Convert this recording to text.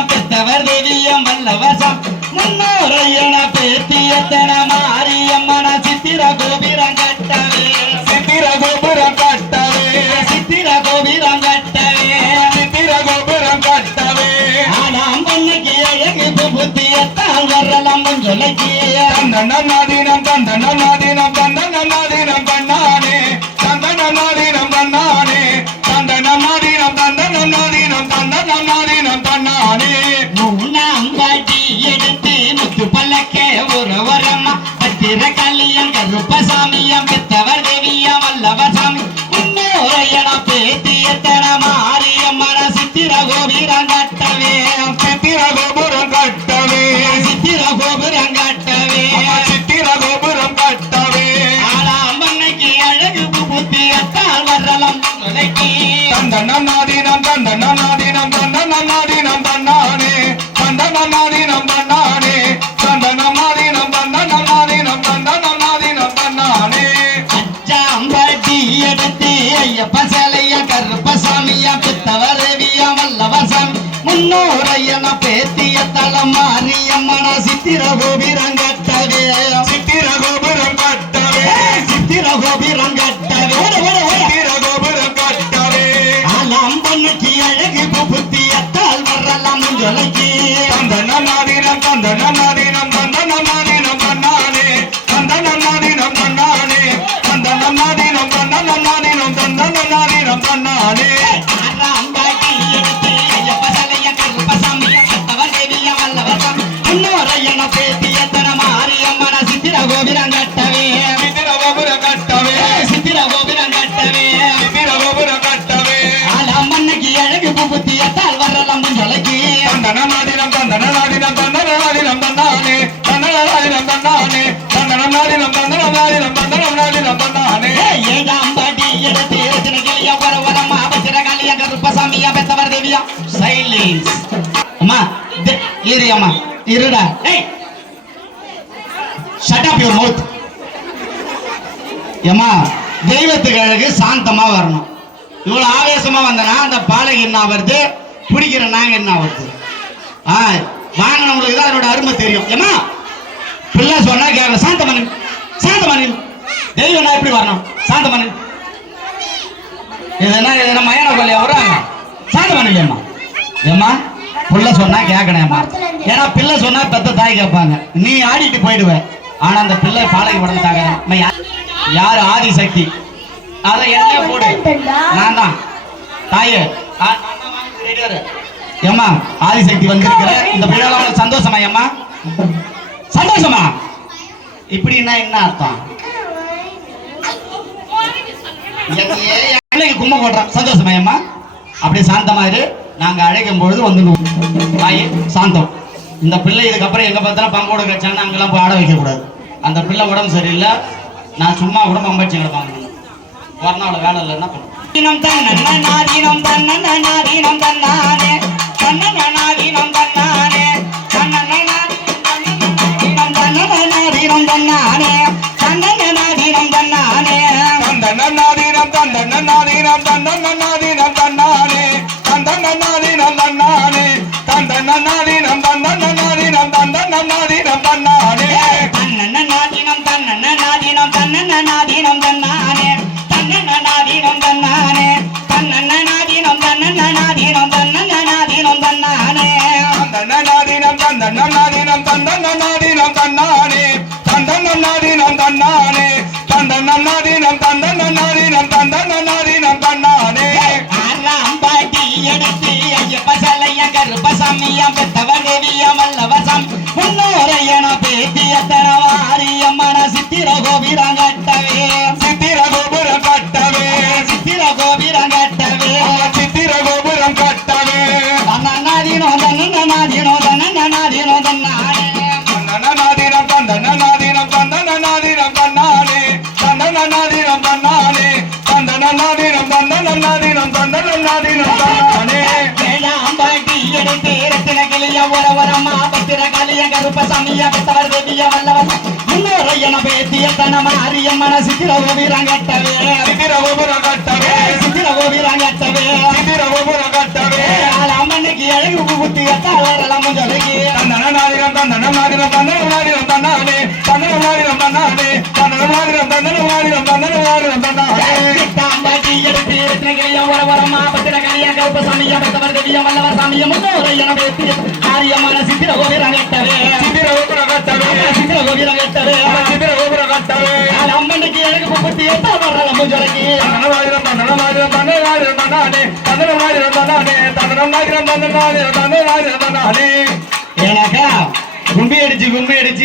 கருப்பசாமியம் பெத்தவர் தேவியம் வல்லவசம். முன்னோரையன பேத்தியத்தன மாரியம்மன சித்திர கோபிரம் கட்டவே. சித்திர கோபுரம் கட்டவே. சித்திர கோபிரம் கட்டவே. சித்திர கோபுரம் கட்டவே. ஆனாம் பொண்ணுக்கு அழகு புத்தியத்தான் வரலாம் சொல்லிக்கு தந்தனன்னாதீனம் தந்தனன்னாதீனம் தந்தனன்னாதீனம் தன்னானே பேத்தியத்தன மாரியம்மன சித்திர கோபிரம் கட்டவே. சித்திர கோபுரம் கட்டவே. சித்திர கோபுரம் கட்டவே சித்திர கோபுரம் கட்டவே ஆளாம்பண்ணைக்கு அழகு புத்தியத்தால் வரலாம் சொல்லிக்கு தந்தனன்னாதீனம் தந்தனன்னாதீனம் தந்தனன்னாதீனம் பேத்திய தலம் மாரியம்மன சித்திர கோபிரங்க பேத்திய தனம் மாரியம்மன சித்திர கோபிரம் கட்டவே? சித்திர கோபுரம் கட்டவே. சித்திர கோபுரம் கட்டவே. சித்திர கோபுரம் கட்டவே. ஆலாமண்ணுக்கு அழகு புத்தியத்தால் வரலாம் சொல்லிக்கு தந்தனநாதினம் தந்தனநாதினம் தந்தனநாதினம் தந்தானே தந்தனநாதினம் தந்தானே தந்தனநாதினம் தந்தானே பாட்டி எடுத்து ரச்சனைகளிய வர வரமா அவசர காலிய கருப்பசாமிய பெத்தவர் தேவியா? சைலன்ஸ். அம்மா இரு அம்மா. இருடா. ஏய். ஷட் அப் யுவர் மவுத் ஏமா தெய்வத்துக்கு அழகு சாந்தமா வரணும். இவ்வளவு ஆவேசமா வந்தனா அந்த பாலகி என்ன வருது பிடிக்கிற நாங்க என்ன வருது ஆ வாங்கினவங்களுக்கு தான் அதோட அருமை தெரியும். ஏம்மா பிள்ளை சொன்னா கேட்கல சாந்த மணி சாந்த மணி தெய்வம்னா எப்படி வரணும்? சாந்த மணி இதெல்லாம் இதெல்லாம் மயான கொள்ளையா வராங்க சாந்த மணி ஏமா ஏம்மா பிள்ளை சொன்னா கேட்கணேம்மா ஏன்னா பிள்ளை சொன்னா பெத்த தாய் கேட்பாங்க. நீ ஆடிட்டு போயிடுவ. ஆனா அந்த பிள்ளை பாலைக்கு படந்துட்டாங்க அம்மா, யாரு ஆதிசக்தி அத என்ன போடு. நான் தான். தாயே ஏமா ஆதிசக்தி வந்திருக்கிற இந்த விழாவில் சந்தோஷமா ஏமா சந்தோஷமா? இப்படின்னா என்ன அர்த்தம்? கும்ப போடுறான் சந்தோஷமா ஏமா அப்படியே சாந்தமா இரு. நாங்கள் அழைக்கும் பொழுது வந்துடுவோம் தாயே சாந்தம். இந்த பிள்ளை இதுக்கப்புறம் எங்கே பார்த்தாலும் பம்போட கட்சான்னு அங்கெல்லாம் போய் ஆட வைக்கக்கூடாது. அந்த பிள்ளை உடம்பு சரியில்லை. நான் சும்மா கூட பம்படிச்சு கிடப்பாங்க வரணும் நாள் வேலை இல்லை என்ன பண்ணுவோம் நாடினம் தன்னானே. தன்னன நாடினம் தன்னன நாடினம் தன்னன நாடினம் தன்னானே. தன்னன நாடினம் தன்னானே. தன்னன நாடினம் தன்னன நாடினம் தன்னன நாடினம் தன்னானே. தன்னன நாடினம் தன்னன நாடினம் தன்னன நாடினம் தன்னானே. தன்னன நாடினம் தன்னானே. தன்னன நாடினம் தன்னன நாடினம் தன்னன நாடினம் தன்னானே. அல்லாம் பாட்டி எனக்கு ஐயப்ப சலையன் கருப்பசாமியம் பெத்தவன் தேவியமல்ல. தன்னா பேத்தியத்தன மாரியம்மன சித்திர கோபுரம் கட்டவே. சித்திர கோபுரம் கட்டவே. சித்திர கோபுரம் கட்டவே. சித்திர கோபுரம் கட்டவே தன்னநாதினோ தன்னநாதினோ தன்னநாதினோ தன்னானே தன்னநாதினம் தந்தனநாதினம் தந்தனநாதினம் தன்னானே தந்தனநாதினம் தன்னானே தந்தனநாதினம் தந்தனநாதினம் தந்தனநாதினம் தன்னானே வேளாம்பாட்டி எடுத்து ரத்தின கிளிய உறவரமா பத்திர கலிய கருப்ப சமிய பெத்தவர் தேவிய வல்லவர் இன்னொரு என பேத்திய தன மாரியம்மன சித்திர கோபுரம் கட்டவே சித்திர கோபுரம் கட்டவே சித்திர கோபுரம் கட்டவே சித்திர கோபுரம் கட்டவே அம்மனுக்கு அழகு புத்தி கத்தாளம் சொல்லி தந்தனநாதினம் தந்தனநாதினம் தந்தனநாதினம் தன்னானே தந்தனநாதினம் தன்னானே தந்தனநாதினம் தந்தனநாதினம் தந்தனநாதினம் கருப்ப சமிய பெத்தவர் தேவிய வல்லவர் சமிய முன்னோரு என பேத்திய மாரியம்மன சித்திர கோபுரம் கட்டவே சித்திர கோபுரம் கட்டவே சித்திர கோபுரம் கட்டவே சித்திர கோபுரம் கட்டவே அம்மனுக்கு அழகு புத்தி கத்தாளம் சொல்லி. தந்தனநாதினம் தந்தனநாதினம் தந்தனநாதினம் தன்னானே தந்தனநாதினம் தன்னானே தந்தனநாதினம் தந்தனநாதினம் தந்தனநாதினம் தன்னானே எனக்கா கும்பி அடிச்சு கும்பி அடிச்சு.